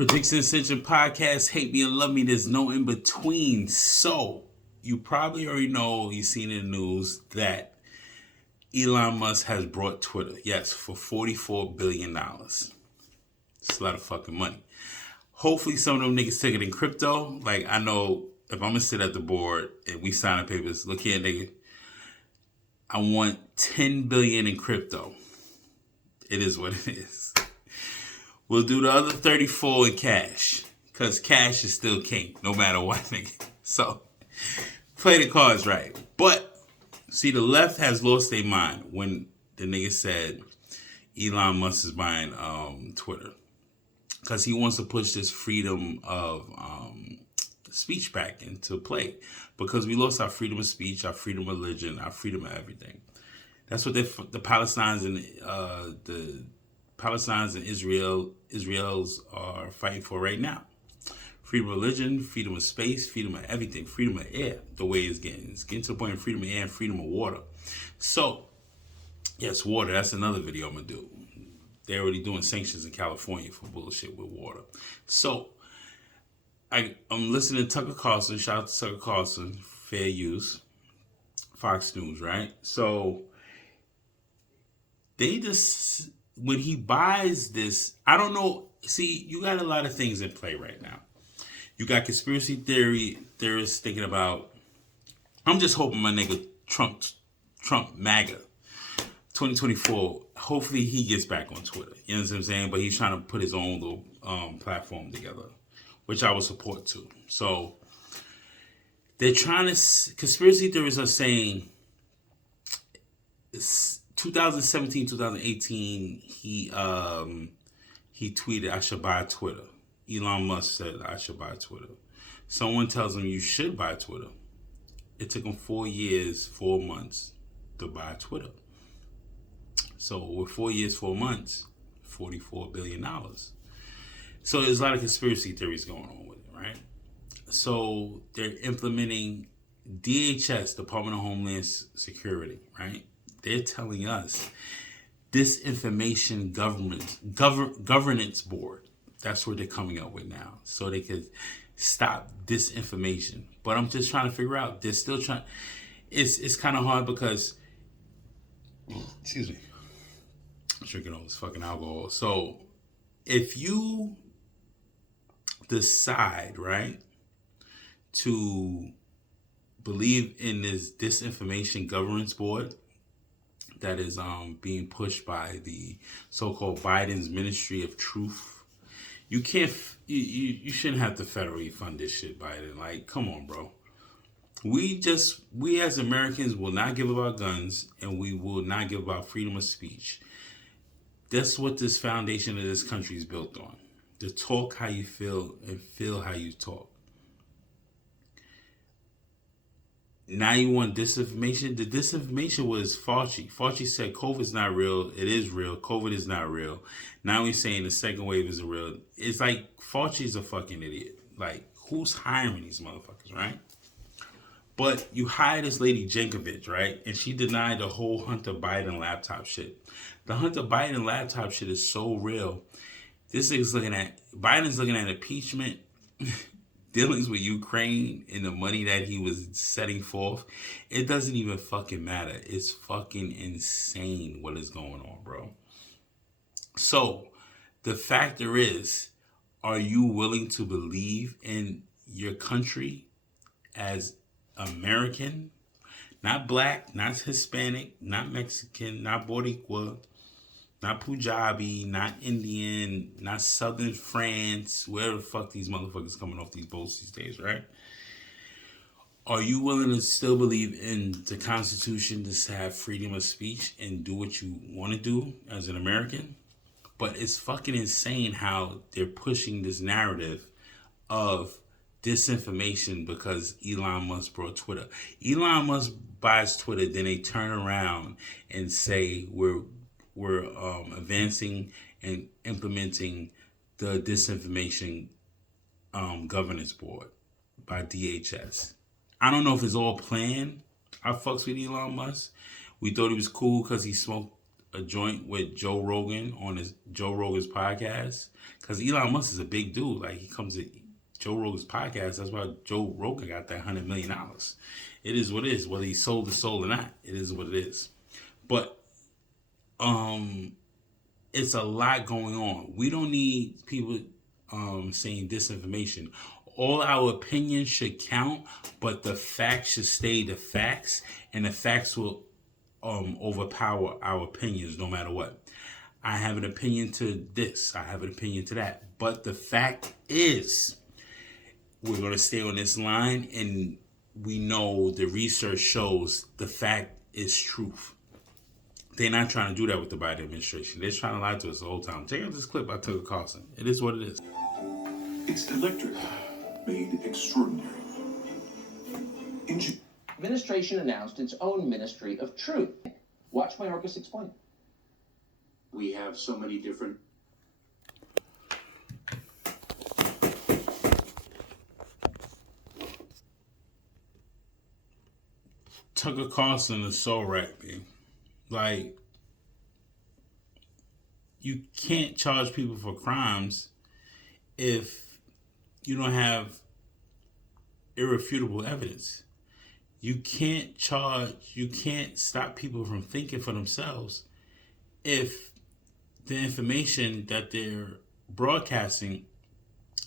Prediction Ascension Podcast, hate me or love me, there's no in between. So, you probably already know, you've seen in the news that Elon Musk has brought Twitter, yes, for $44 billion. It's a lot of fucking money. Hopefully some of them niggas take it in crypto. Like, I know if I'm gonna sit at the board and we sign the papers, look here, nigga, I want 10 billion in crypto. It is what it is. We'll do the other 34 in cash. Because cash is still king, no matter what, nigga. So, play the cards right. But, see, the left has lost their mind when the nigga said Elon Musk is buying Twitter. Because he wants to push this freedom of speech back into play. Because we lost our freedom of speech, our freedom of religion, our freedom of everything. That's what the Palestinians and Israel's are fighting for right now. Freedom of religion, freedom of space, freedom of everything, freedom of air, the way it's getting. It's getting to the point of freedom of air and freedom of water. So, yes, water, that's another video I'm going to do. They're already doing sanctions in California for bullshit with water. So, I'm listening to Tucker Carlson. Shout out to Tucker Carlson, fair use. Fox News, right? So, they just, when he buys this, I don't know. See, you got a lot of things in play right now. You got conspiracy theorists thinking about, I'm just hoping my nigga Trump MAGA, 2024, hopefully he gets back on Twitter. You know what I'm saying? But he's trying to put his own little platform together, which I will support too. So they're trying to, conspiracy theorists are saying, 2017, 2018, he tweeted, I should buy Twitter. Elon Musk said, I should buy Twitter. Someone tells him you should buy Twitter. It took him 4 years, 4 months to buy Twitter. So with 4 years, 4 months, $44 billion. So there's a lot of conspiracy theories going on with it, right? So they're implementing DHS, Department of Homeland Security, right? They're telling us Disinformation Governance Board. That's what they're coming up with now. So they could stop disinformation. But I'm just trying to figure out, they're still trying. It's kind of hard because, excuse me, I'm drinking all this fucking alcohol. So if you decide, right, to believe in this Disinformation Governance Board that is being pushed by the so-called Biden's Ministry of Truth, you can't, you shouldn't have to federally fund this shit, Biden. Like, come on, bro. We as Americans will not give up our guns, and we will not give up our freedom of speech. That's what this foundation of this country is built on. To talk how you feel and feel how you talk. Now you want disinformation? The disinformation was Fauci. Fauci said COVID's not real. It is real. COVID is not real. Now he's saying the second wave isn't real. It's like Fauci's a fucking idiot. Like, who's hiring these motherfuckers, right? But you hired this lady Jankovic, right? And she denied the whole Hunter Biden laptop shit. The Hunter Biden laptop shit is so real. This is Biden's looking at impeachment, dealings with Ukraine, and the money that he was setting forth. It doesn't even fucking matter. It's fucking insane what is going on, bro. So, the factor is, are you willing to believe in your country as American? Not black, not Hispanic, not Mexican, not Boricua, not Punjabi, not Indian, not Southern France, where the fuck these motherfuckers coming off these boats these days, right? Are you willing to still believe in the Constitution to have freedom of speech and do what you want to do as an American? But it's fucking insane how they're pushing this narrative of disinformation because Elon Musk brought Twitter. Elon Musk buys Twitter, then they turn around and say we're advancing and implementing the Disinformation Governance Board by DHS. I don't know if it's all planned. I fucks with Elon Musk. We thought he was cool because he smoked a joint with Joe Rogan on his Joe Rogan's podcast, because Elon Musk is a big dude. Like, he comes to Joe Rogan's podcast. That's why Joe Rogan got that $100 million. It is what it is. Whether he sold his soul or not, it is what it is. But it's a lot going on. We don't need people saying disinformation. All our opinions should count, but the facts should stay the facts, and the facts will overpower our opinions no matter what. I have an opinion to this, I have an opinion to that, but the fact is, we're going to stay on this line, and we know the research shows the fact is truth. They're not trying to do that with the Biden administration. They're trying to lie to us the whole time. Check out this clip by Tucker Carlson. It is what it is. It's electric, made extraordinary. Administration announced its own Ministry of Truth. Watch Mayorkas explain. We have so many different... Tucker Carlson is so right, man. Like, you can't charge people for crimes if you don't have irrefutable evidence. You can't stop people from thinking for themselves if the information that they're broadcasting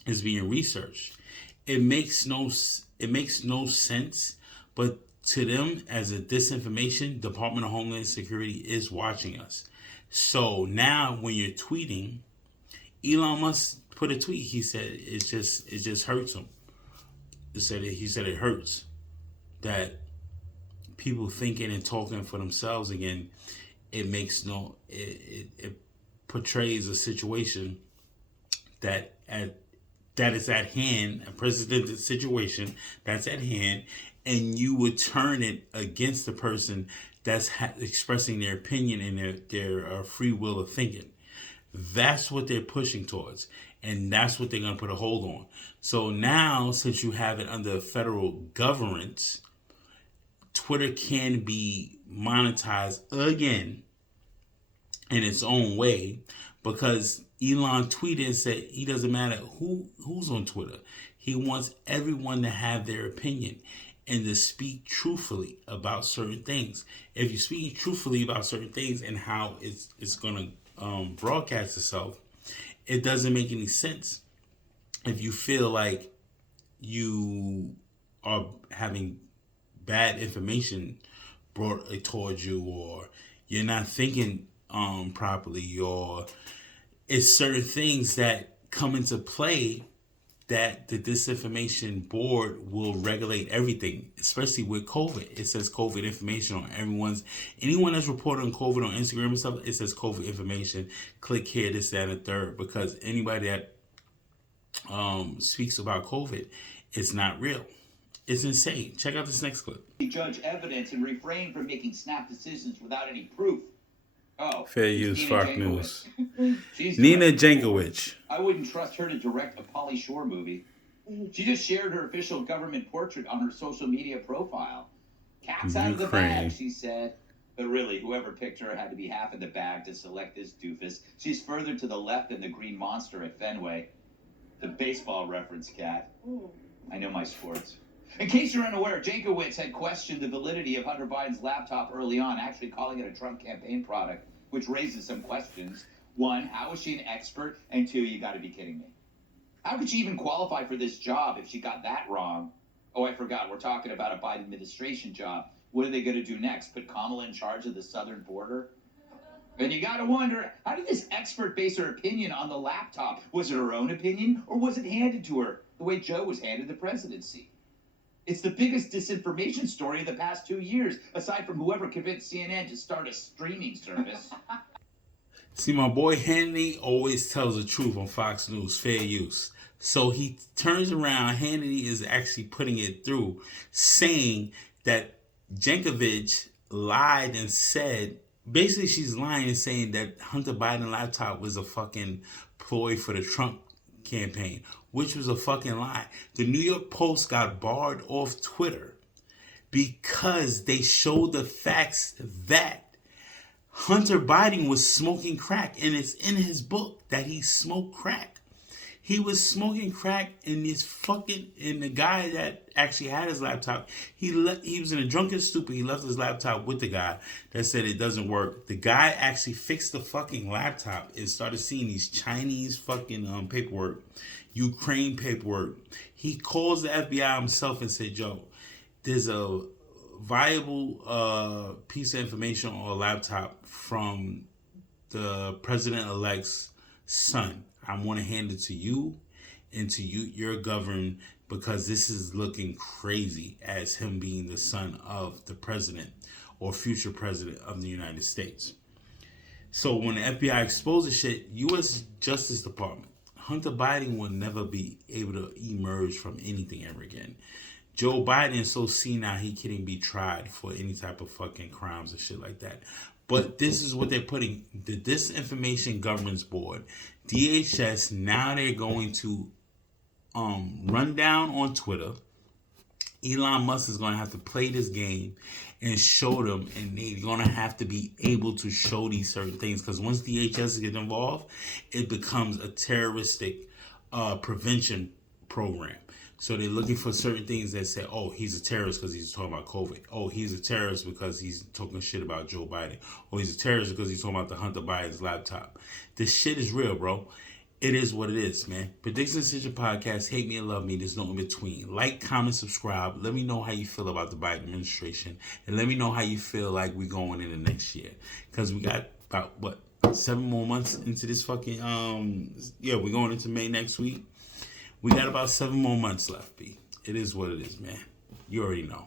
is being researched. It makes no sense, but to them, as a disinformation, Department of Homeland Security is watching us. So now when you're tweeting, Elon Musk put a tweet. He said it just hurts him. He said it hurts that people thinking and talking for themselves again. It portrays a situation that is at hand, a precedented situation that's at hand, and you would turn it against the person that's expressing their opinion and their free will of thinking. That's what they're pushing towards, and that's what they're going to put a hold on. So now, since you have it under federal governance, Twitter can be monetized again in its own way, because Elon tweeted and said he doesn't matter who's on Twitter. He wants everyone to have their opinion and to speak truthfully about certain things. If you speak truthfully about certain things and how it's going to broadcast itself, it doesn't make any sense if you feel like you are having bad information brought towards you, or you're not thinking properly, or it's certain things that come into play that the Disinformation Board will regulate everything, especially with COVID. It says COVID information on anyone that's reporting on COVID on Instagram and stuff, it says COVID information. Click here, this, that, and the third, because anybody that speaks about COVID, it's not real. It's insane. Check out this next clip. Judge evidence and refrain from making snap decisions without any proof. Oh, fair use, Fox News. Nina Jankowicz. I wouldn't trust her to direct a Pauly Shore movie. She just shared her official government portrait on her social media profile. Cat's out of the bag, she said. But really, whoever picked her had to be half in the bag to select this doofus. She's further to the left than the green monster at Fenway. The baseball reference, Cat. I know my sports. In case you're unaware, Jankowicz had questioned the validity of Hunter Biden's laptop early on, actually calling it a Trump campaign product, which raises some questions. One, how is she an expert? And two, you got to be kidding me. How could she even qualify for this job if she got that wrong? Oh, I forgot. We're talking about a Biden administration job. What are they going to do next? Put Kamala in charge of the southern border? And you got to wonder, how did this expert base her opinion on the laptop? Was it her own opinion, or was it handed to her the way Joe was handed the presidency? It's the biggest disinformation story of the past 2 years, aside from whoever convinced CNN to start a streaming service. See, my boy Hannity always tells the truth on Fox News, fair use. So he turns around, Hannity is actually putting it through, saying that Jankowicz lied and said, basically she's lying and saying that Hunter Biden laptop was a fucking ploy for the Trump campaign, which was a fucking lie. The New York Post got barred off Twitter because they showed the facts that Hunter Biden was smoking crack, and it's in his book that he smoked crack. He was smoking crack in this fucking, and the guy that actually had his laptop, he was in a drunken stupor. He left his laptop with the guy that said it doesn't work. The guy actually fixed the fucking laptop and started seeing these Chinese fucking paperwork, Ukraine paperwork. He calls the FBI himself and said, "Yo, there's a viable piece of information on a laptop from the president-elect's son. I want to hand it to you and to your government because this is looking crazy as him being the son of the president or future president of the United States." So when the FBI exposes shit, U.S. Justice Department, Hunter Biden will never be able to emerge from anything ever again. Joe Biden is so senile he can't even be tried for any type of fucking crimes or shit like that. But this is what they're putting. The Disinformation Governance Board, DHS, now they're going to run down on Twitter. Elon Musk is going to have to play this game and show them, and they're going to have to be able to show these certain things, because once DHS gets involved, it becomes a terroristic prevention program. So they're looking for certain things that say, oh, he's a terrorist because he's talking about COVID. Oh, he's a terrorist because he's talking shit about Joe Biden. Oh, he's a terrorist because he's talking about the Hunter Biden's laptop. This shit is real, bro. It is what it is, man. Predictions Decision Podcast. Hate me and love me. There's no in between. Like, comment, subscribe. Let me know how you feel about the Biden administration. And let me know how you feel like we're going into next year. Because we got about, 7 more months into this fucking, we're going into May next week. We got about 7 more months left, B. It is what it is, man. You already know.